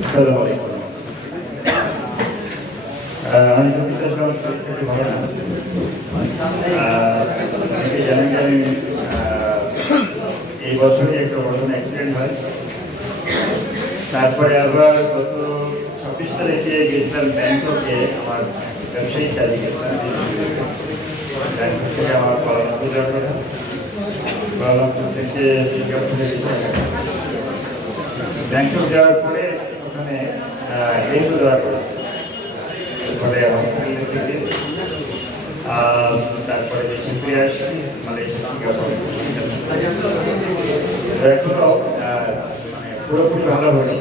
আসসালামু আলাইকুম এই বছরই একটা বড় অ্যাক্সিডেন্ট হয় তারপরে আবার গত ছাব্বিশ তারিখে গেছিলাম ব্যাংককে আমার ব্যবসায়ী কাজে গেছিলাম ব্যাংকক থেকে আমার কলামপুর যাওয়ার কথা কলামপুর থেকে সিঙ্গাপুরে ব্যাংকক যাওয়ার পরে হসপিটাল থেকে তারপরে দেশে ফিরে আসছি মালয়েশিয়া সিঙ্গাপুর এখনও পুরোপুরি হয়নি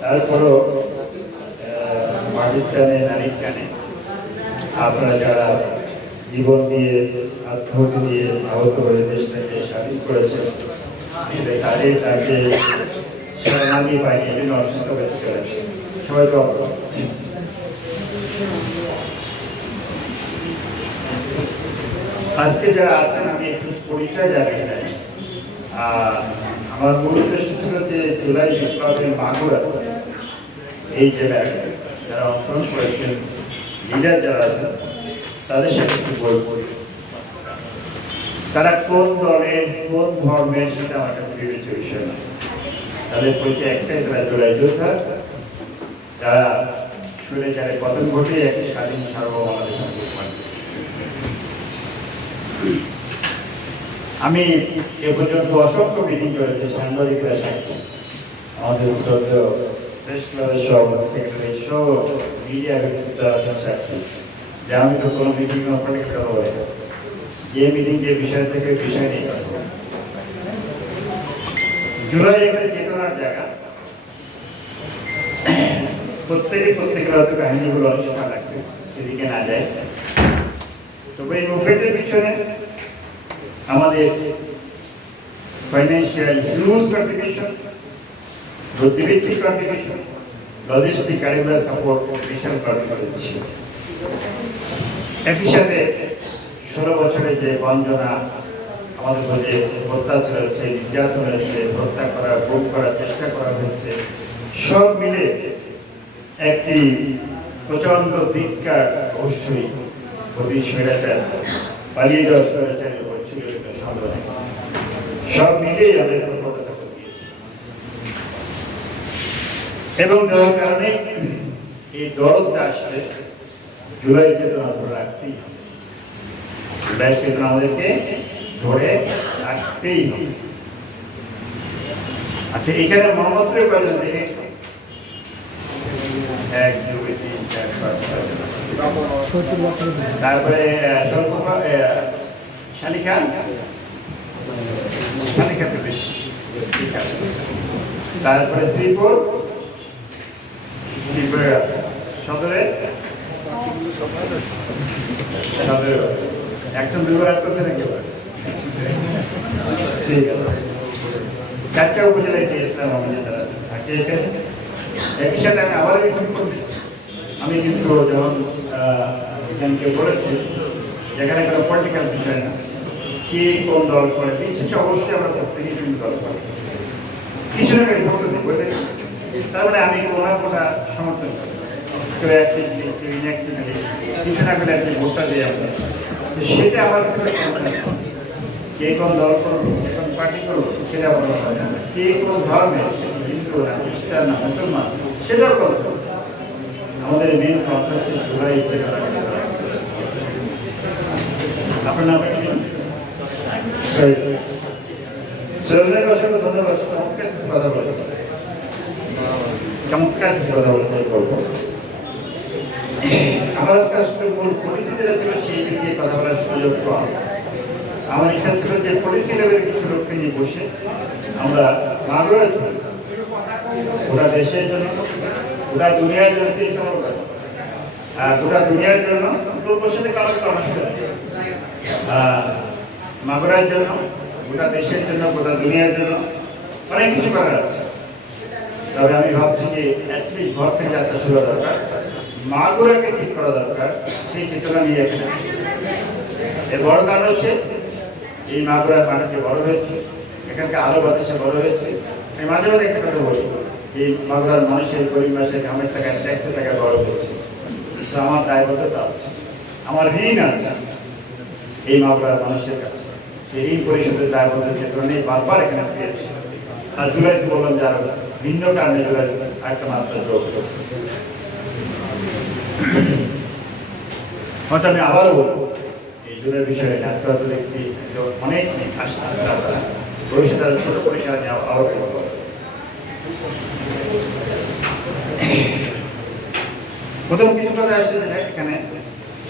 তারপরও মাটির টানে নারীর টানে আপনারা যারা জীবন দিয়ে আত্মহত্যা দিয়ে আহত হয়ে দেশটাকে স্বাধীন করেছেন তাদের তাকে শরণাগি জন্য অসুস্থ হয়ে চলে আসে সবাই তো আজকে যারা আছেন, আমি একটু পরিচয় জানাতে চাই। আমার মূল উদ্দেশ্য ছিল যে জুলাই বিপ্লবের মাগুরা এই জেলার যারা অংশগ্রহণ করেছেন লিডার যারা আছেন, তাদের সাথে একটু বলব। তারা কোন দলের, কোন ধর্মের সেটা আমার কাছে বিবেচ্য বিষয় না। তাদের পরিচয় একটাই, তারা জুলাই যোদ্ধা। যারা যারা পতন ঘটে, একটি স্বাধীন সার্বভৌম আমি এ পর্যন্ত অসংখ্য মিটিং করেছি সাংবাদিকরা সাক্ষী আমাদের শ্রদ্ধেয় যে আমি মিটিং যে বিষয় থেকে বিষয় জুলাই চেতনার জায়গা প্রত্যেকে প্রত্যেকের হয়তো কাহিনীগুলো অনেক সময় লাগবে সেদিকে না যায়। তবে এই মুভমেন্টের পিছনে আমাদের ফাইন্যান্সিয়াল হিউজ কন্ট্রিবিউশন বুদ্ধিভিত্তিক কন্ট্রিবিউশন লজিস্টিক কারিগর সাপোর্ট কন্ট্রিবিউশন ছিল একই সাথে ষোলো বছরে যে বঞ্চনা আমাদের মধ্যে অত্যাচার হচ্ছে নির্যাতন হয়েছে হত্যা করা গুম করার চেষ্টা করা হয়েছে সব মিলে একটি প্রচণ্ড ধিক্কার অবশ্যই স্বৈরাচার পালিয়ে যাওয়া স্বৈরাচারের উপর এটা সন্দেহ সব আমরা এবং দেওয়ার কারণে এই দরদটা আসছে, জুলাই চেতনা ধরে রাখতেই হবে। জুলাই চেতনা আমাদেরকে ধরে রাখতেই হবে। আচ্ছা এখানে মোহাম্মদপুরে কয়জন দেখে এক দুই তিন চার পাঁচ ছয় তারপরে শালিকা? শালিকা তো বেশি ঠিক আছে। তারপরে শ্রীপুর? শ্রীপুরের সদরে? সদরে একজন দুর্বরাত করছে নাকি? ঠিক আছে। চারটা উপজেলায় গিয়েছিলাম আমি যে তারা থাকে এখানে। একই সাথে আমি আবার আমি কিন্তু যখন আহ, এখানকে বলেছি যেখানে কোনো পলিটিক্যাল বিষয় না কে কোন দল করে সেটা অবশ্যই আমরা প্রত্যেকেই কিন্তু দল করে। কিছু না কেউ ভোট দিই বলে তারপরে আমি কোনো না সমর্থন করি কেউ কেউ কিছু না করে একটি ভোটটা দিই আমরা সেটা আমার কে কোন দল করব কোন পার্টি করব সেটা বড় কথা না। কে কোন ধর্মের হিন্দু না খ্রিস্টান না মুসলমান সেটাও কথা আমাদের মেন কথা হচ্ছে জুলাই থেকে আপনার নাম? সরকারের ধন্যবাদ। চমৎকার কথা বলেছে চমৎকার আমার আজকে মূল সেই দিক কথা বলার সুযোগ কম আমার ইচ্ছা ছিল যে পলিসি লেভেলের কিছু লোককে নিয়ে বসে আমরা মাগুরা গোটা দেশের জন্য গোটা দুনিয়ার জন্য সময় আর গোটা দুনিয়ার জন্য পূর্ব সাথে কারও তো অবশ্যই আছে। মাগুরার জন্য গোটা দেশের জন্য, গোটা দুনিয়ার জন্য অনেক কিছু করার আছে। তবে আমি ভাবছি যে অ্যাটলিস্ট ঘর থেকে যাত্রা শুরু দরকার। মাগুরাকে ঠিক করা দরকার, সেই চেতনা নিয়ে এখানে এর বড় কারণ হচ্ছে, এই মাগুরার মানুষকে বড় হয়েছে, এখানকার আলো বাতাসে বড় হয়েছে, আমি মাঝে মাঝে একটা কথা বলি। এই মাগুরার মানুষের গরিব মাসের ঘামের টাকা ট্যাক্সের টাকা বড় করছে আমার দায়বদ্ধতা আছে। আমার ঋণ আছে এই মাগুরার মানুষের কাছে। এই ঋণ পরিশোধের দায়বদ্ধতার ক্ষেত্রে বারবার এখানে ফিরে এসেছি। আর জুলাইতে বললাম যে আরও ভিন্ন কারণে জুলাই একটা মাত্রা যোগ করেছে হয়তো আমি আবারও বলব, এই জুনের বিষয়ে আজকে হয়তো দেখছি অনেক আশা আশা ভবিষ্যতে ছোট পরিসরে আরও প্রথম কিছু কথা আসছে এখানে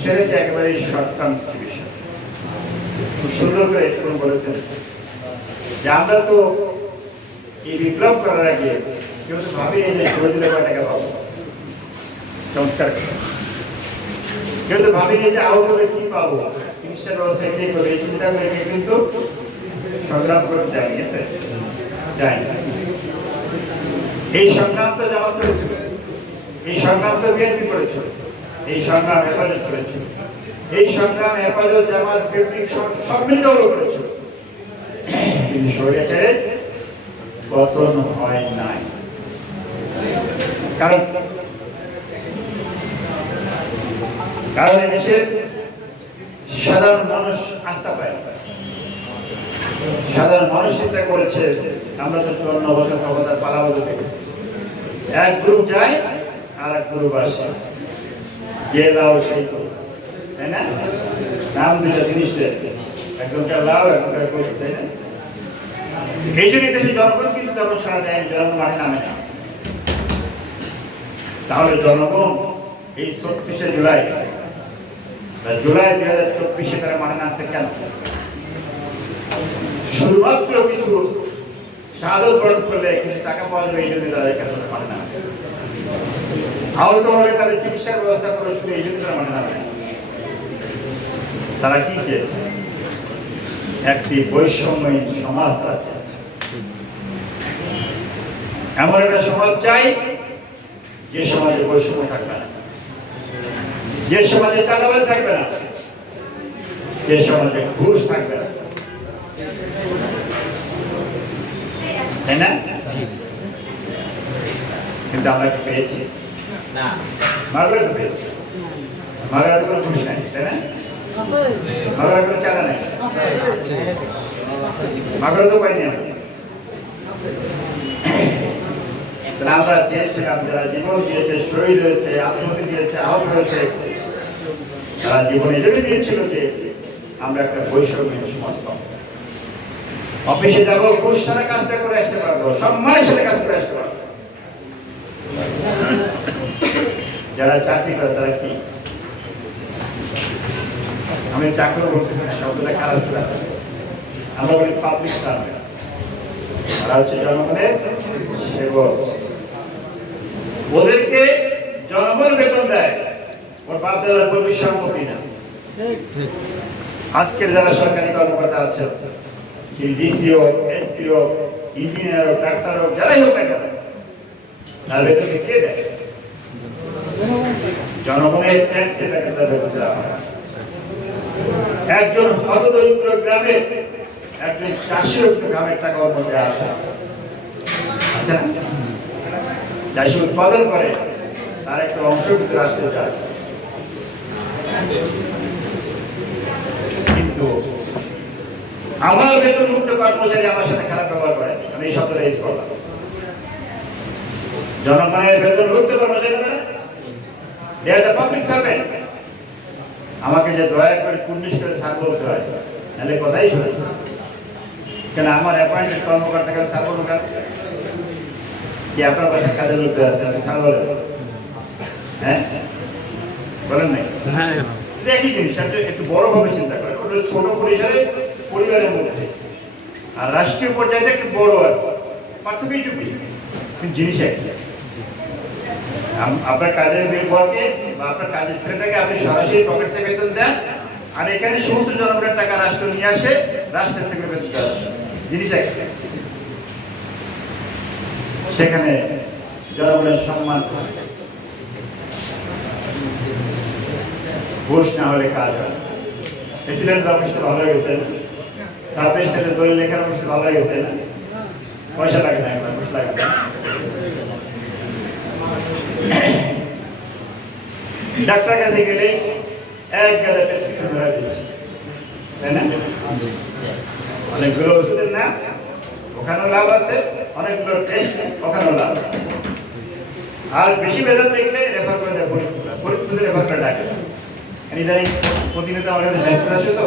সেটা একেবারে শর্ট কিছু বিষয় খুব সুন্দর করে একটু বলেছেন। যে আমরা তো এই বিপ্লব করার আগে কেউ তো ভাবি যে ছবি দিলে পাবো চমৎকার কেউ তো ভাবিনি যে আউট হবে কি পাবো? চিকিৎসার ব্যবস্থা কে করবে। এই চিন্তা করে কিন্তু সংগ্রাম করতে যায় গেছে না। এই সংগ্রাম তো জামাত করেছিল এই সংগ্রাম তো বিএনপি করেছিল, এই সংগ্রাম হেফাজত করেছিল, এই সংগ্রাম হেফাজত, জামাত, বিএনপি সব করেছিল কিন্তু স্বৈরাচারে পতন হয় নাই কারণ কারণ দেশের সাধারণ মানুষ আস্থা পায়। সাধারণ মানুষ চিন্তা করেছে, আমরা তো চুয়ান্ন বছর ক্ষমতার পালাবদ্ধ থেকে এক গ্রুপ যায় আর এক গ্রুপ আসে। যে লাও সেই তো তাই না? নাম দুটা জিনিস একজনকার লাও একজনকার গরু তাই না? এই জন্যই দেশের জনগণ কিন্তু তখন সারা দেয় জনগণ মাঠে নামে না। তাহলে জনগণ এই ছত্রিশে জুলাই জুলাই দুই হাজার চব্বিশে তারা মাঠে নামছে কেন? শুধুমাত্র কিছু গ্রহণ করলে কিছু টাকা পাওয়া যাবে এই জন্য নামে আহত হলে তাদের চিকিৎসার ব্যবস্থা করে শুধু এই জন্য তারা মাঠে নামে তারা কি চেয়েছে? একটি বৈষম্যহীন সমাজ তারা চেয়েছে। এমন একটা সমাজ চাই, যে সমাজে বৈষম্য থাকবে না। যে সমাজে চাঁদাবাজ থাকবে না, যে সমাজে ঘুষ থাকবে না। তাই না? কিন্তু আমরা কি পেয়েছি? না। তো পেয়েছি। কোনো ঘুষ নাই তাই না? মারবে কোনো চাঁদা নাই। মাগরে তো পাইনি আমরা তাহলে আমরা চেয়েছিলাম যারা জীবন দিয়েছে দিয়েছে আহত হয়েছে। তারা জীবন দিয়েছিল যে আমরা একটা বৈষম্য পাবো অফিসে যাব ঘুষ সারা কাজটা করে আসতে পারব, সম্মানের সাথে কাজ করে আসতে পারব। যারা চাকরি করে, তারা কি? আমি চাকরি বলতেছি না শব্দটা খারাপ আমরা বলি পাবলিক সার্ভেন্ট তারা হচ্ছে জনগণের সেবক। ওদেরকে জনগণ বেতন দেয়। ওর বাপ দাদার সম্পত্তি না। আজকের যারা সরকারি কর্মকর্তা আছে ডিসি হোক এসপি হোক ইঞ্জিনিয়ার হোক, ডাক্তার হোক, যারাই হোক না কেন, তার বেতনকে কে দেয় জনগণের ট্যাক্সে টাকা তার বেতন একজন হতদরিদ্র গ্রামে একজন চাষির একটু গ্রামের টাকা ওর মধ্যে আসে। না চাষি উৎপাদন করে, তার একটা অংশ ভিতরে আসতে চায়। কিন্তু আমার বেতন মুক্ত কর্মচারী আমার সাথে খারাপ ব্যবহার করে। আমি এই শব্দটা ইউজ করলাম। জনগণের বেতন মুক্ত কর্মচারী they are the public servant আমাকে যে দয়া করে কুন্ডিশ করে বলতে হয় নাহলে কথাই শোনে। কেন আমার অ্যাপয়েন্টেড কর্মকর্তাকে স্যার বলব কেন? কি আপনার বাসায় কাজে লোক আছে? আপনি বলেন। হ্যাঁ? বলেন নাই? হ্যাঁ। একই জিনিস একটু বড় ভাবে চিন্তা করেন। ওটা ছোট পরিসরে পরিবারের মধ্যে আর রাষ্ট্রীয় পর্যায়ে একটু বড় আর পার্থক্য এইটুকুই। কিন্তু জিনিস আম- আপনার কাজের নির্ভরকে বা আপনার কাজের ছেলেটাকে আপনি সরাসরি পকেট থেকে বেতন দেন, আর এখানে সমস্ত জনগণের টাকা রাষ্ট্র নিয়ে আসে, রাষ্ট্রের থেকে বেতন দেওয়া জিনিস একই সেখানে জনগণের সম্মান। ঘুষ না হলে কাজ হয়। প্রেসিডেন্ট অফিসটা ভালো হয়ে গেছে। ছাব্বিশ সালে দলে লেখার অবশ্য ভালো লাগছে না? পয়সা লাগে না একবার, বসে লাগে। ডাক্তার কাছে গেলে এক গাদা প্রেসক্রিপশন ধরা দিয়েছে, তাই না? অনেকগুলো ওষুধের নাম, ওখানেও লাভ আছে, অনেকগুলো টেস্ট ওখানেও লাভ আর বেশি বেতন দেখলে রেফার করে দেয় ফরিদপুরে ফরিদপুরে রেফার করে ডাকে। ইদানিং প্রতিনিয়ত আমার কাছে মেসেজ আছে তো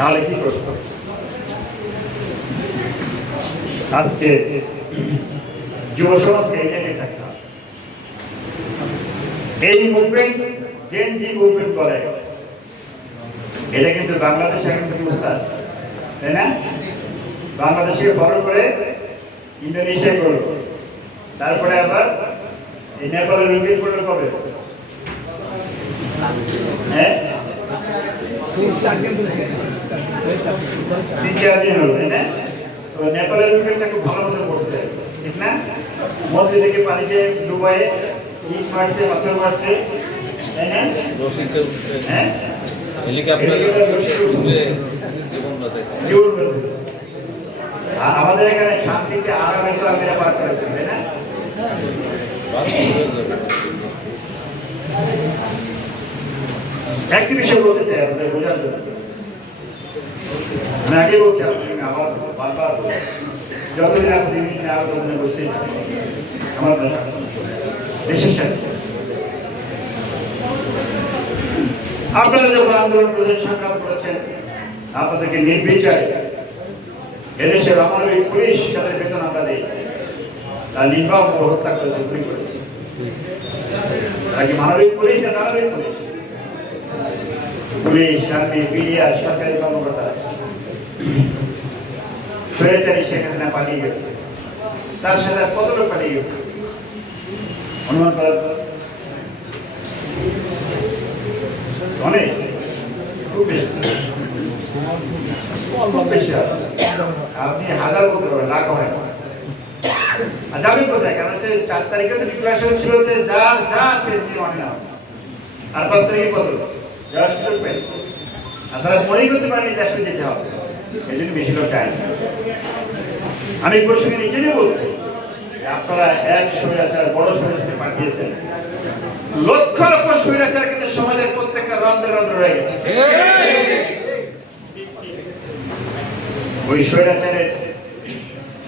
তাহলে কি করতে আজকে যুব সমাজকে এটা নিয়ে থাকতে এই মুভমেন্ট মুভমেন্ট এটা কিন্তু বাংলাদেশ এখন কিন্তু তাই না? বাংলাদেশে বড় করে ইন্দোনেশিয়া করল। তারপরে আবার নেপালের রুগীর করল কবে হ্যাঁ? তিন চার দিন হলো তাই না? তো নেপালের রুগীরটা খুব ভালো মতো করছে ঠিক না? মন্দির থেকে পানিতে ডুবাই ইট মারছে পাথর মারছে তাই না? হ্যাঁ? হেলিকপ্টারে জীবন বাঁচাইছে। আর আমাদের এখানে শান্তিতে আরামে তো আমরা পার করেছি তাই না? একটি বিষয় বলতে চাই, আপনাদের বোঝার জন্য। আমি আগে বলছি আবার বারবার যতদিন আপনি আমার আপনারা যখন আন্দোলন সংগ্রাম করেছেন, আপনাদেরকে নির্বিচারে এদেশের অমানবিক পুলিশ তাদের বেতন আমরা দিই, তার নির্বাহ হত্যা করেছে, গুলি তারা কি মানবিক পুলিশ না দানবিক পুলিশ? পুলিশ সরকারি কর্মকর্তা স্বৈরাচারী পালিয়ে গেছে। তার সাথে কত পালিয়ে গেছে? অনেক। খুব বেশি। খুব বেশি আপনি হাজার লাখ হয়। না। আর যাবেন কোথায়? কারণ হচ্ছে চার তারিখে তো ডিক্লারেশন ছিল যে যা যা আছে মানে না আর পাঁচ তারিখে কত যাওয়ার সুযোগ পেন আর তারা মনেই করতে পারেনি যে আসলে যেতে হবে। এই জন্য বেশি লোক চায় আমি প্রসঙ্গে নিজেই বলছি আপনারা এক স্বৈরাচার বড় স্বৈরাচার পাঠিয়েছেন। লক্ষ লক্ষ স্বৈরাচার কিন্তু সমাজের প্রত্যেকটা রন্ধ্রে রন্ধ্রে রয়ে গেছে। ওই স্বৈরাচারের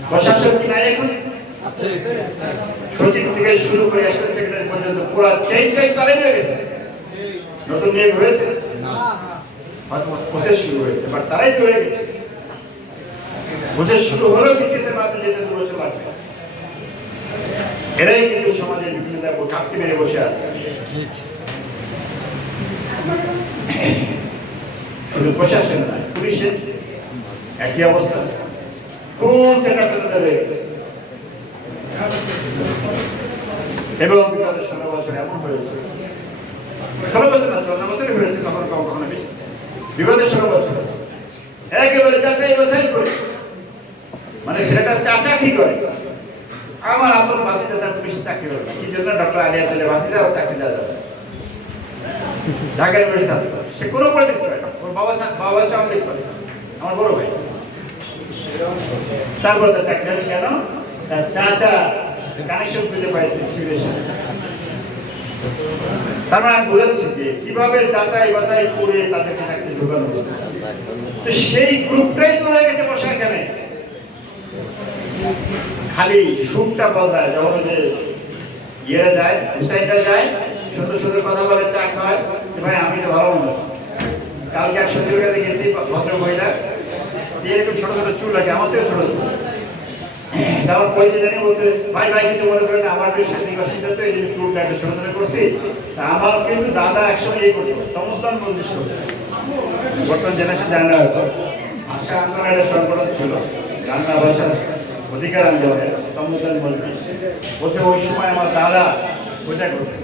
প্রশাসন কি নাই এখন? সচিব থেকে শুরু করে অ্যাসিস্ট্যান্ট সেক্রেটারি পর্যন্ত পুরো চেঞ্জটাই তারাই হয়ে গেছে। নতুন নিয়োগ হয়েছে? হয়তো প্রসেস শুরু হয়েছে বাট তারাই তো হয়ে গেছে। প্রসেস শুরু হলেও বিসিএস মাধ্যমে যেতে দু বছর লাগবে এরাই কিন্তু সমাজের বিভিন্ন জায়গায় মেরে বসে আছে। শুধু প্রশাসন নয় পুলিশের একই অবস্থা। কোন সেক্টরটা তাদের রয়ে গেছে? এবং বিগত ষোলো বছর এমন হয়েছে। ষোলো বছর না, চোদ্দ বছরই হয়েছে কখনো কখনো কখনো বেশি। বিগত ষোলো বছর। একেবারে যাচাই বাছাই করে মানে সেটা চাচা কি করে? আমার আপন বাতিজা তার পুলিশে চাকরি হবে কি জন্য? ডক্টর আলিয়া তাহলে বাতিজা ও চাকরি দেওয়া যাবে ঢাকা ইউনিভার্সিটি সে কোনো পলিটিক্স করে না। ওর বাবা বাবা লীগ করে। আমার বড় ভাই। তারপর তার চাকরি কেন? তার চাচা কানেকশন খুঁজে পাইছে শিবের সাথে। তার মানে বোঝাচ্ছি যে কীভাবে যাচাই বাছাই করে তাদেরকে ঢোকানো তো সেই গ্রুপটাই তো হয়ে গেছে এখানে। খালি সুখটা বদলায় যখন যে ইয়েরা যায় হুসাইনটা যায় সুন্দর সুন্দর কথা বলে, চা খায় ভাই, আমি তো ভালো মন্দ। কালকে এক সত্যি কাছে গেছি, ভদ্র মহিলা। এরকম ছোট ছোট চুল আছে, আমার থেকে ছোট ছোট। তারপর পরিচয় জানি বলছে, ভাই ভাই, কিছু মনে করেন আমার বেশ অসুবিধা তো এই চুলটা একটু ছোট ছোট করছি। আমার কিন্তু দাদা একসময় ইয়ে করতো, সমর্থন বলছিস বর্তমান জেনারেশন জানে না হয়তো ভাষা আন্দোলনের সংগঠন ছিল। বাংলা ভাষার অধিকার আন্দোলনের সমর্থন বলছি। বলছে, ওই সময় আমার দাদা ওইটা করতে।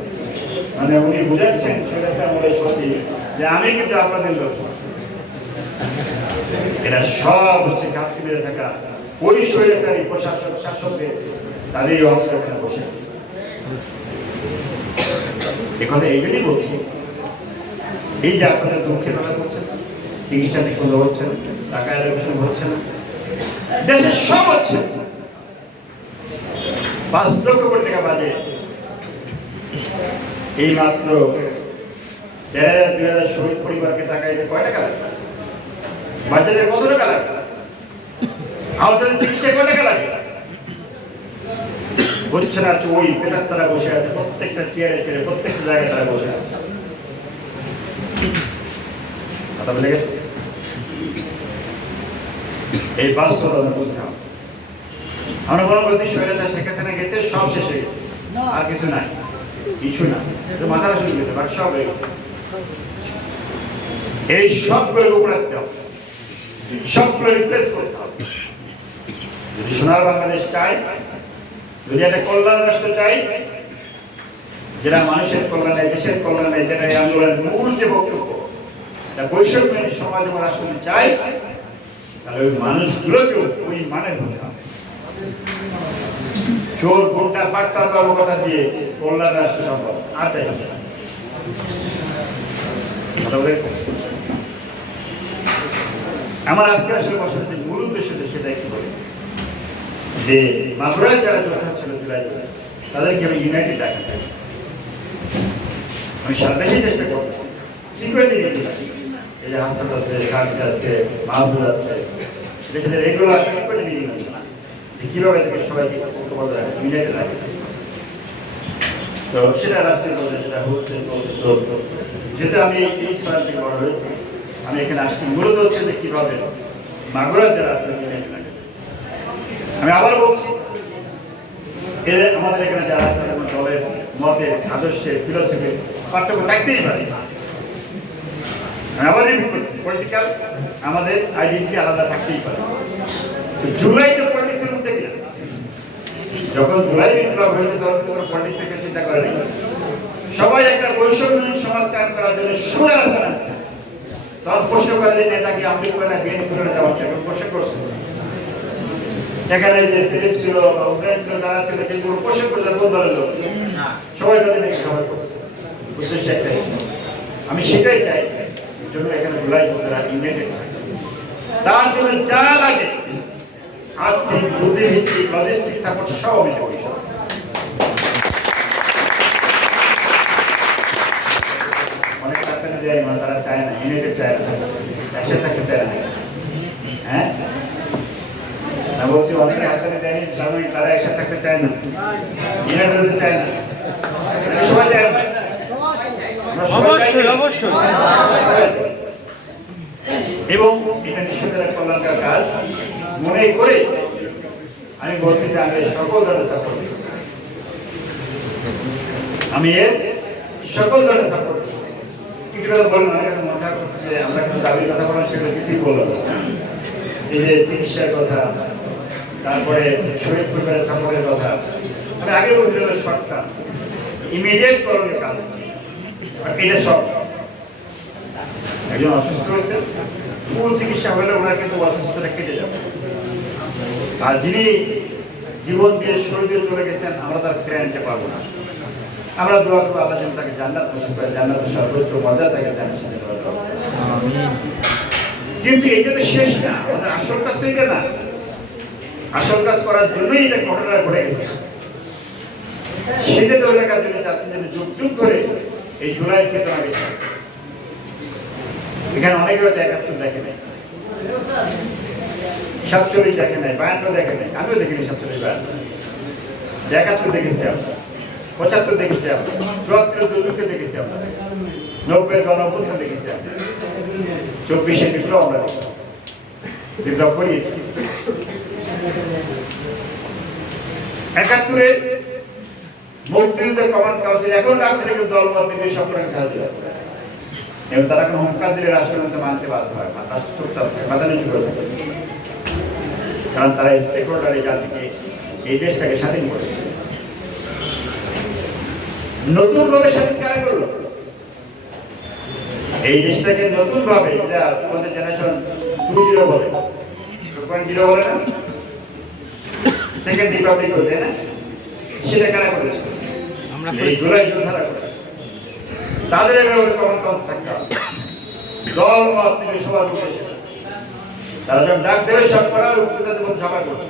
মানে উনি বুঝাচ্ছেন, সেটা আমাদের সচিব যে আমি কিন্তু আপনাদের লোক। এটা সব হচ্ছে কাছে মেরে থাকা ওই স্বৈরাচারী প্রশাসক শাসকদের তাদেরই অংশ এখানে বসে। এ কথা এই জন্যই বলছি। এই যে আপনাদের দুঃখে কথা করছেন চিকিৎসা মতো হচ্ছে না, টাকা এলোকেশন হচ্ছে না দেশে সব হচ্ছে পাঁচ লক্ষ কোটি টাকা বাজে। এই মাত্র দেড় হাজার দুই হাজার শহীদ পরিবারকে টাকা দিতে কয় টাকা লাগে বাচ্চাদের কত টাকা লাগে আহতদের চিকিৎসা কয় টাকা লাগে হচ্ছে না ওই বেতার তারা বসে আছে, প্রত্যেকটা চেয়ারে চেয়ারে প্রত্যেকটা জায়গায় তারা বসে আছে। কথা বলে গেছে? এই বাস্তবতা বুঝতে হবে আমরা মনে করছি শরীরে শেখ হাসিনা গেছে, সব শেষ হয়ে গেছে। আর কিছু নাই। কিছু না। মাথাটা শুরু গেছে, বাট সব হয়ে গেছে। এই সবগুলো উপরে রাখতে হবে। সবগুলো রিপ্লেস করতে হবে। যদি সোনার বাংলাদেশ চাই যদি একটা কল্যাণ রাষ্ট্র চাই যেটা মানুষের কল্যাণে, দেশের কল্যাণে, যেটা এই আন্দোলনের মূল যে বক্তব্য তা বৈষম্য সমাজ এবং রাষ্ট্র চাই তাহলে ওই মানুষগুলোকেও ওই মানে হতে হবে। চোর ভোটটা পাট্টা কর্মকর্তা দিয়ে কল্যাণ রাষ্ট্র সম্ভব। আর তাই? আমার আজকে আসলে বসার মূল উদ্দেশ্য সেটা একটু বলি যে মাগুরায় যারা যোদ্ধা ছিল তাদেরকে আমি ইউনাইটেড ডাকা চাই আমি সামনেই চেষ্টা কিন্তু এই যে হাসপাতাল আছে কাজ আছে মাহবুব আছে সেটা রেগুলার কীভাবে থেকে সবাইকে ঐক্যবদ্ধ রাখে ইউনাইটেড রাখে। তো সেটা রাষ্ট্রের মধ্যে হচ্ছে যেহেতু আমি এই সময় থেকে বড় হয়েছি, আমি এখানে আসছি। মূলত হচ্ছে যে কীভাবে মাগুরা যারা আছে আমি আবার বলছি এদের আমাদের এখানে যারা আছে দলের, মতের, আদর্শের ফিলোসফির পার্থক্য থাকতেই পারে। আবার পলিটিক্যাল আমাদের আইডেন্টি আলাদা থাকতেই পারে। জুলাই তো পলিটিক্সের মধ্যে কিনা যখন জুলাই বিপ্লব হয়েছে, তখন কোনো চিন্তা করে নাই। সবাই একটা বৈষম্যহীন সমাজ কায়েম করার জন্য সোজা রাস্তা নামছে তখন প্রশ্ন করে নেতাকে আমি করে না, বিএনপি করে না যাওয়ার প্রশ্ন করছে এখানে যে সিলেট ছিল বা উদয় ছিল যারা ছিল যেগুলো প্রশ্ন করছে কোন দলের লোক সবাই তাদের নাকি সবাই উদ্দেশ্য একটাই। আমি সেটাই চাই এর জন্য এখানে জুলাই বন্ধুরা ইউনাইটেড তার জন্য যা লাগে আর্থিক বুদ্ধিভিত্তিক লজিস্টিক সাপোর্ট সব আমি দেবো অনেক টাকা দেয় তারা চায় না ইউনাইটেড চায় না একসাথে চায় না। হ্যাঁ? না বলছি অনেকে দেয়নি তার মানে তারা একসাথে থাকতে চায় না। ইউনাইটেড হতে চায় না। সবাই চায়। আমরা চাই না। অবশ্যই। এবং এটা নিশ্চয়তা কল্যাণকার কাজ। মনে করে আমি বলছি যে আমি সকল দলের সাপোর্ট আমি এর সকল দলের সাপোর্ট কিছু কথা বললাম অনেক কথা মনে আমরা কিছু দাবির কথা বললাম সেটা কিছুই বললাম এই যে চিকিৎসার কথা তারপরে শহীদ পরিবারের সাপোর্টের কথা। আমি আগে বলছিলাম শর্ট টার্ম ইমিডিয়েট করণের কাজ। এটা সব একজন অসুস্থ হয়েছে ফুল চিকিৎসা হলে ওনার কিন্তু অসুস্থতা কেটে যাবে। আর যিনি জীবন দিয়ে শরীর দিয়ে চলে গেছেন আমরা তার ফিরে আনতে পারব না। আমরা দোয়া করব আল্লাহ যেন তাকে জান্নাত নসিব করে জান্নাত সর্বোচ্চ মর্যাদা তাকে দেন কিন্তু এটা তো শেষ না আমাদের আসল কাজ তো এটা না। কাজ করার জন্যই এটা ঘটনা ঘটে গেছে। সেটা ধরে রাখার জন্য যাচ্ছে যেন যুগ যুগ ধরে এই জুলাই চেতনা গেছে। এখানে অনেকে হয়তো একাত্তর দেখে নাই। সাতচল্লিশ দেখে নাই, বায়ান্ন দেখে নাই। আমিও দেখিনি সাতচল্লিশ, বায়ান্ন। একাত্তর দেখেছি আমরা, পঁচাত্তর দেখেছি আমরা, চুয়াত্তর দুর্ভিক্ষে দেখেছি আমরা নব্বই গণঅভ্যুত্থান দেখেছি আমরা, চব্বিশে বিপ্লব আমরা। বিপ্লব করিয়েছি। একাত্তরে মুক্তিযুদ্ধ কমান্ড কাউন্সিল এখন রাখতে কিন্তু দলমত থেকে সম্পর্কে খেলা দিল। এবং তারা কোনো হুঙ্কার দিলে রাষ্ট্রমন্ত্রী মানতে বাধ্য হয়। রাষ্ট্র চুপচাপ থাকে, মাথা নিচু করে থাকে। কারণ তারা স্টেক হোল্ডার এই জাতিকে এই দেশটাকে স্বাধীন করেছে। নতুন ভাবে স্বাধীন কারা করল? এই দেশটাকে নতুন ভাবে যেটা তোমাদের জেনারেশন টু জিরো বলে। টু পয়েন্ট জিরো বলে না? সেকেন্ড রিপাবলিক বলে না সেটা কারা করেছে? এই জুলাই যোদ্ধারা করেছে। তাদের এবার কমন কম থাকতে হবে। দল মত মিলে সবার উঠেছে তারা যখন ডাক দেবে সব করা উত্তরদের মধ্যে ঝাপা করবে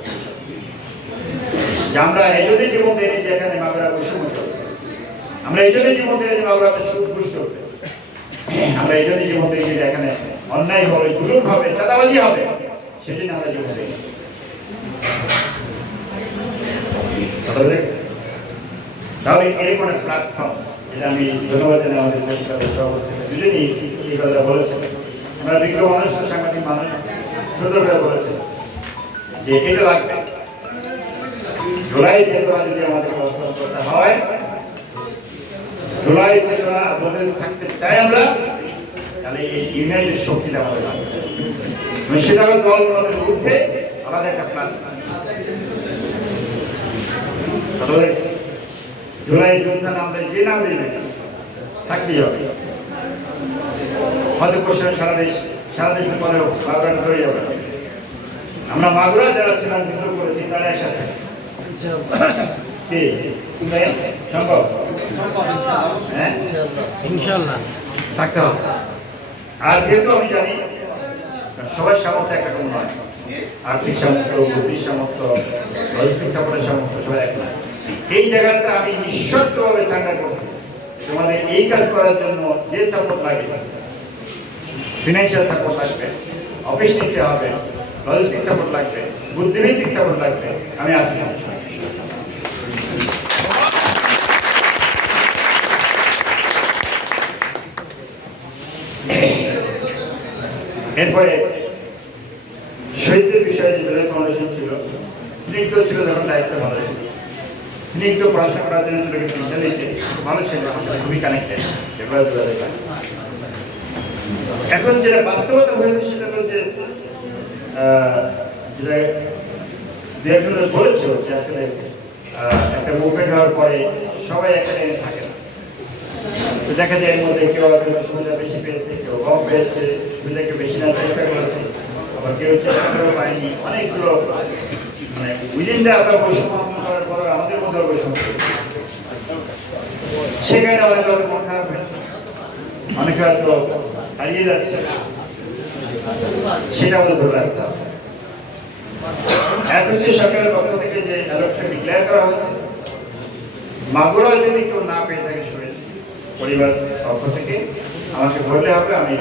যে আমরা এই জন্যই জীবন দিই যে এখানে মাগুরা বৈষম্য চলবে। আমরা এই জন্যই জীবন দিই যে মাগুরাতে সুদ ঘুষ চলবে। আমরা এই জন্যই জীবন দিই যে এখানে অন্যায় হবে জুলুম হবে চাঁদাবাজি হবে। সেদিন আমরা জীবন দিই বুঝেছেন? তাহলে প্ল্যাটফর্ম যেটা আমি ধন্যবাদ আমাদের বলেছেন। মানুষ সাংবাদিক এটা যদি আমাদের হয়, জুলাই বলে থাকতে চাই আমরা এই ইউনাইটেড শক্তিটা আমাদের লাগবে। সেটা হলো দলগুলোদের ঊর্ধ্বে আমাদের একটা প্ল্যান জুলাই যোদ্ধা নাম যে নাম থাকতেই হবে। হয়তো কোশ্চেন সারা দেশ সারা দেশের পরেও মাগুরাটা ধরে যাবে। আমরা মাগুরা যারা ছিলাম বিদ্রোহ করেছি তারা একসাথে। সম্ভব? হ্যাঁ? ইনশাল্লাহ থাকতে হবে। আর যেহেতু আমি জানি সবার সামর্থ্য একরকম নয়। আর্থিক সামর্থ্য বুদ্ধির সামর্থ্য লজিস্টিক সাপোর্টের সামর্থ্য সবাই এই জায়গাটা আমি নিঃশর্তভাবে সান্ডার করছি। তোমাদের এই কাজ করার জন্য যে সাপোর্ট লাগে ফিনান্সিয়াল সাপোর্ট লাগবে অফিস নিতে হবে লজিস্টিক সাপোর্ট লাগবে বুদ্ধিভিত্তিক সাপোর্ট লাগবে, আমি আছি। এরপরে শহীদদের বিষয়ে যে ফাউন্ডেশন ছিল, স্নিগ্ধ ছিল যখন দায়িত্ব ভালো স্নিগ্ধ পড়াশোনা করার জন্য ছিল কিন্তু ইন্টারনেটে ভালো আমার খুবই কানেক্টেড এখন যেটা বাস্তবতা হয়েছে সেটা হলো যে যেটা দু একজন বলেছে যে আসলে একটা মুভমেন্ট হওয়ার পরে সবাই একটা লাইনে থাকে না। দেখা যায় এর মধ্যে কেউ হয়তো সুবিধা বেশি পেয়েছে, কেউ কম পেয়েছে, সুবিধাকে বেশি না চেষ্টা করেছে, আবার কেউ চেষ্টা করেও পায়নি। অনেকগুলো মানে উইদিন দা আমরা বৈষম্য করার পর আমাদের মধ্যে বৈষম্য সেখানে হয়তো মন খারাপ হয়েছে অনেকে হয়তো হারিয়ে যাচ্ছে। সেটা আমাদের ধরে রাখতে হবে। এক হচ্ছে সরকারের পক্ষ থেকে যে অ্যালোপশন ডিক্লেয়ার করা হয়েছে মাগুরা যদি কেউ না পেয়ে থাকে শরীর, পরিবার পক্ষ থেকে আমাকে বললে হবে, আমি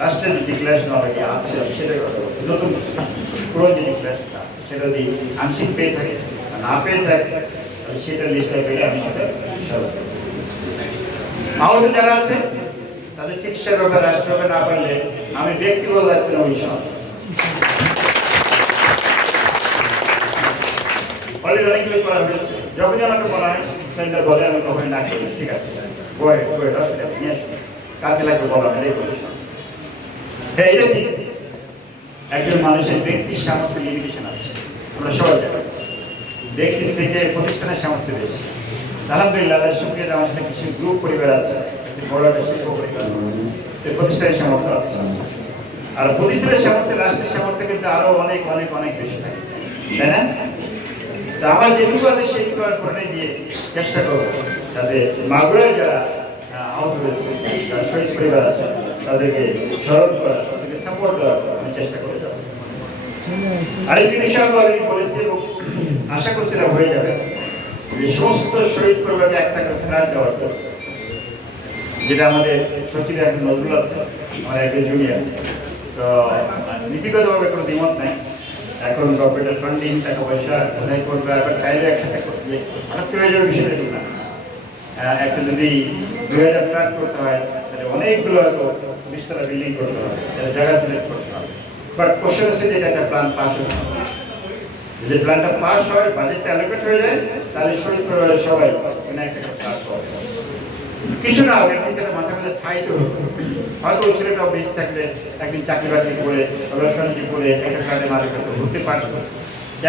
রাষ্ট্রের যে ডিক্লারেশন অলরেডি আছে সেটাই কথা বলছি। নতুন। পুরো যে ডিক্লারেশনটা সেটা যদি আংশিক পেয়ে থাকে না পেয়ে থাকে সেটা লিস্টে পেলে আমি সেটা। আহত যারা আছে, তাদের চিকিৎসার ব্যাপারে ব্যাপারে না পারলে আমি ব্যক্তিগত দায়িত্ব নেব অলরেডি অনেকগুলো করা হয়েছে। যখনই আমাকে বলা হয় সেন্টার বলে আমি কখনই না ঠিক আছে বয় বয় হসপিটাল নিয়ে আসুন কাকে লাগবে বলা হয় এই হ্যাঁ একজন মানুষের ব্যক্তির সামর্থ্য লিমিটেশন আছে। আমরা সবাই জানি। ব্যক্তির থেকে প্রতিষ্ঠানের সামর্থ্য বেশি। আলহামদুলিল্লাহ আল্লাহর শুক্রিয়া আমার সাথে কিছু গ্রুপ পরিবার আছে বড় একটা শিল্প পরিবার প্রতিষ্ঠানের সামর্থ্য আছে। আর প্রতিষ্ঠানের সামর্থ্য রাষ্ট্রের সামর্থ্য কিন্তু আরও অনেক অনেক অনেক বেশি থাকে। তাই না? তা আমার যেটুকু আছে সেইটুকু আমি করে দিয়ে চেষ্টা করব। যাতে মাগুরায় যারা আহ, আহত হয়েছে যারা শহীদ পরিবার আছে তাদেরকে স্মরণ করা তাদেরকে সাপোর্ট দেওয়ার আমি চেষ্টা করে যাব। আরেকটি বিষয় আমি বলেছি এবং আশা করছি এটা হয়ে যাবে। যে শহীদ পরিবারকে এক টাকা ফেরত দেওয়ার জন্য, যেটা আমাদের সচিব এখন নজরুল আছে, আমার একজন জুনিয়র তো নীতিগতভাবে কোনো দ্বিমত নাই। এখন গভর্নমেন্টের ফান্ডিং টাকা পয়সা কোথায় করবে, আবার চাইলে একসাথে করবে হঠাৎ করে যাবে বিষয়টা এরকম না। একটা যদি দুই হাজার ফ্ল্যাট করতে হয়, তাহলে অনেকগুলো হয়তো বিশতলা বিল্ডিং করতে হবে জায়গা সিলেক্ট করতে হবে। বাট কোশ্চেন হচ্ছে যে এটা একটা প্ল্যান পাস হতে হবে যদি প্ল্যানটা পাস হয় বাজেটটা অ্যালোকেট হয়ে যায় তাহলে পরিবারের সবাই কিছু না হবে নিজের মাথা মাথা ঠাইতে হতো হয়তো ওই ছেলেটা বেঁচে থাকলে একদিন চাকরি বাকরি করে ব্যবসা করে একটা ফ্ল্যাটে মালিক হতো ঘুরতে পারতো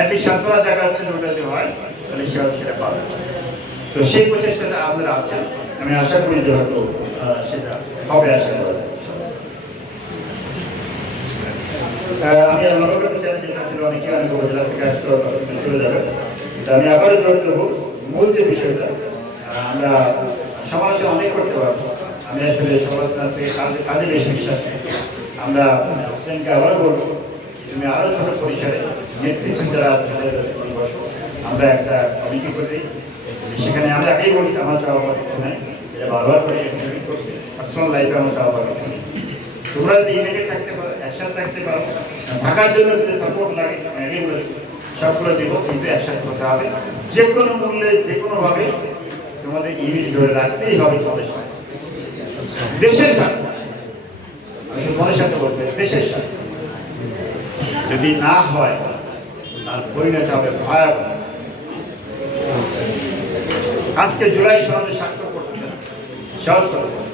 একটি সান্ত্বনা জায়গা হচ্ছে যে ওটা যদি হয়, তাহলে সে হয়তো সেটা পাবে। তো সেই প্রচেষ্টাটা আপনারা আছেন আমি আশা করি যে হয়তো সেটা হবে আশা করা আমি অনেকে অনেক উপজেলা থেকে চলে যাবে তো আমি আবারও জোর দেবো মূল যে বিষয়টা আমরা সমালোচনা অনেক করতে পারব। আমি আসলে সমালোচনা থেকে কাজে কাজে বেশি বিশ্বাস আমরা হোসেনকে আবারও বলব, তুমি আরও ছোট পরিসরে নেতৃত্ব যারা আমরা একটা কমিটি করে। সেখানে আমি আগেই বলছি আমার চাওয়া পাওয়ার কিছু এটা বারবার করে করছি। পার্সোনাল লাইফে আমার কিছু নেই। তোমরা যদি ইউনাইটেড থাকতে পারো, একসাথে থাকতে পারো, থাকার জন্য যে সাপোর্ট লাগে, আমি আগেই বলেছি। সবগুলো কিন্তু একসাথে করতে হবে। যে কোনো মূল্যে যে কোনোভাবে তোমাদের ইউনিট ধরে রাখতেই হবে তোমাদের সাথে। দেশের সাথে। তোমাদের সাথে বলছি না, দেশের সাথে। যদি না হয় তার পরিণতি হবে ভয়াবহ। আজকে জুলাই সনদে স্বাক্ষর করতেছে না। সাহস করে বলো।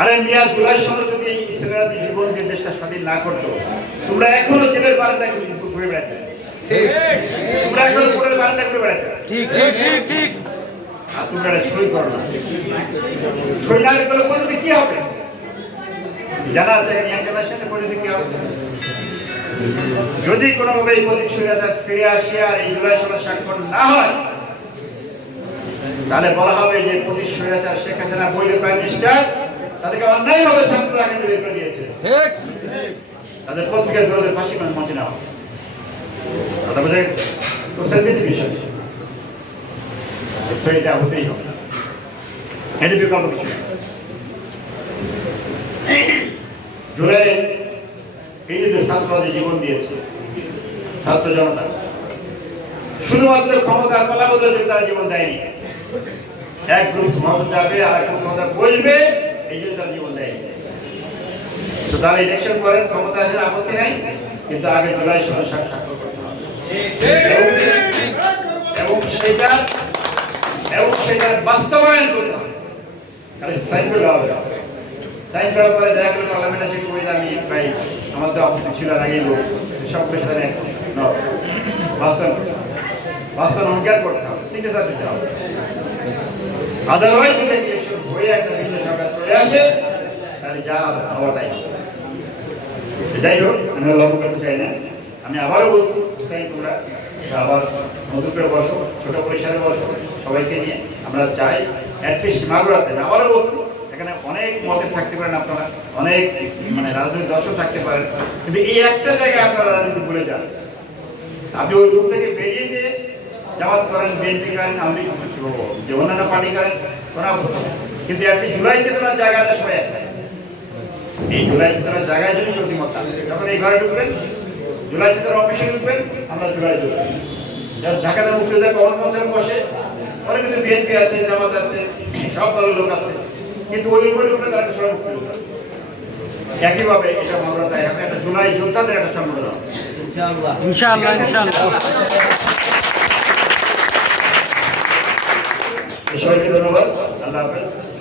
আরে মিয়া জুলাই যদি ছেলেরা জীবন দিয়ে দেশটা স্বাধীন না করতো তোমরা এখনও জেলের বারান্দায় ঘুরে- বেড়াতে তোমরা এখনও কোর্টের বারান্দায় ঘুরে বেড়াতে আর তোমরা এটা সই করো না। সই না করলে পরিণতি কি হবে? আছে ইয়াং জেনারেশনের পরিণতি কি হবে? যদি কোনোভাবে এই প্রতীক সুবিধা ফিরে আসে আর এই জুলাই সনদ স্বাক্ষর না হয় তাহলে বলা হবে যে স্বৈরাচার শেখ হাসিনা বৈধ প্রাইম মিনিস্টার তাদেরকে অন্যায়ভাবে ছাত্ররা আগে বের করে দিয়েছে। তাদের প্রত্যেকের দলের ফাঁসি মঞ্চে নেওয়া কথা বোঝা গেছে? তো সেন্সিটিভ বিষয়। এটা হতেই হবে। এটা বিকল্প কিছু জুলাই এই যে জীবন দিয়েছে। ছাত্র জনতা। শুধুমাত্র ক্ষমতার পালা বদলে তারা জীবন দেয়নি। এক গ্রুপ ক্ষমতা যাবে আর এক গ্রুপ ক্ষমতা বসবে এই তারা জীবন দেয়নি তো তারা ইলেকশন করেন ক্ষমতা আসেন আপত্তি নাই, কিন্তু আগে জুলাই সনদ স্বা- স্বাক্ষর করতে হবে। এবং সেটা, এবং সেটার বাস্তবায়ন করতে হবে। খালি সাইন করলে হবে। সাইন করার পরে দেখা গেলো পার্লামেন্ট আছে কই আমি ভাই, আমার তো আপত্তি ছিল আগেই বলছি। সব কিছু এক বাস্তবায়ন। বাস্তবায়ন অঙ্গীকার করতে হবে। সিগনেচার দিতে হবে। আদারওয়াইজ ইলেকশন হয়ে একটা সরকার তাহলে যা হওয়া তাই যাই হোক, আমি লক্ষ্য করতে চাই না। আমি আবারও বলছি, হুসাইন, তোমরা আবার নতুন করে বসো, ছোট পরিসরে বসো, সবাইকে নিয়ে। আমরা চাই অ্যাটলিস্ট মাগুরাতে আমি আবারও বলছি, এখানে অনেক মতে থাকতে পারেন আপনারা, অনেক মানে রাজনৈতিক দর্শক থাকতে পারেন। কিন্তু এই একটা জায়গায় আপনারা রাজনীতি ভুলে যান, আপনি ওই রূপ থেকে বেরিয়ে যে জামাত করেন, বিএনপি করেন আমি যে অন্যান্য পার্টি করেন, কোনো আপত্তি। কিন্তু আপনি জুলাই চেতনার জায়গাটা সবাই এক এই জুলাই চেতনার জায়গায় যদি জ্যোতিমত থাকে যখন এই ঘরে ঢুকবেন জুলাই চেতনার অফিসে ঢুকবেন আমরা জুলাই ঢুকবেন ঢাকাতে মুক্তিযোদ্ধা কমল মঞ্চল বসে ওরা কিন্তু বিএনপি আছে জামাত আছে সব দলের লোক আছে। কিন্তু ওই উপরে ঢুকলে তারা সবাই মুক্তিযোদ্ধা। একইভাবে এটা মামলা তাই একটা জুলাই যোদ্ধাদের একটা। ইনশাআল্লাহ। ইনশাআল্লাহ সবাইকে ধন্যবাদ। আল্লাহ হাফেজ।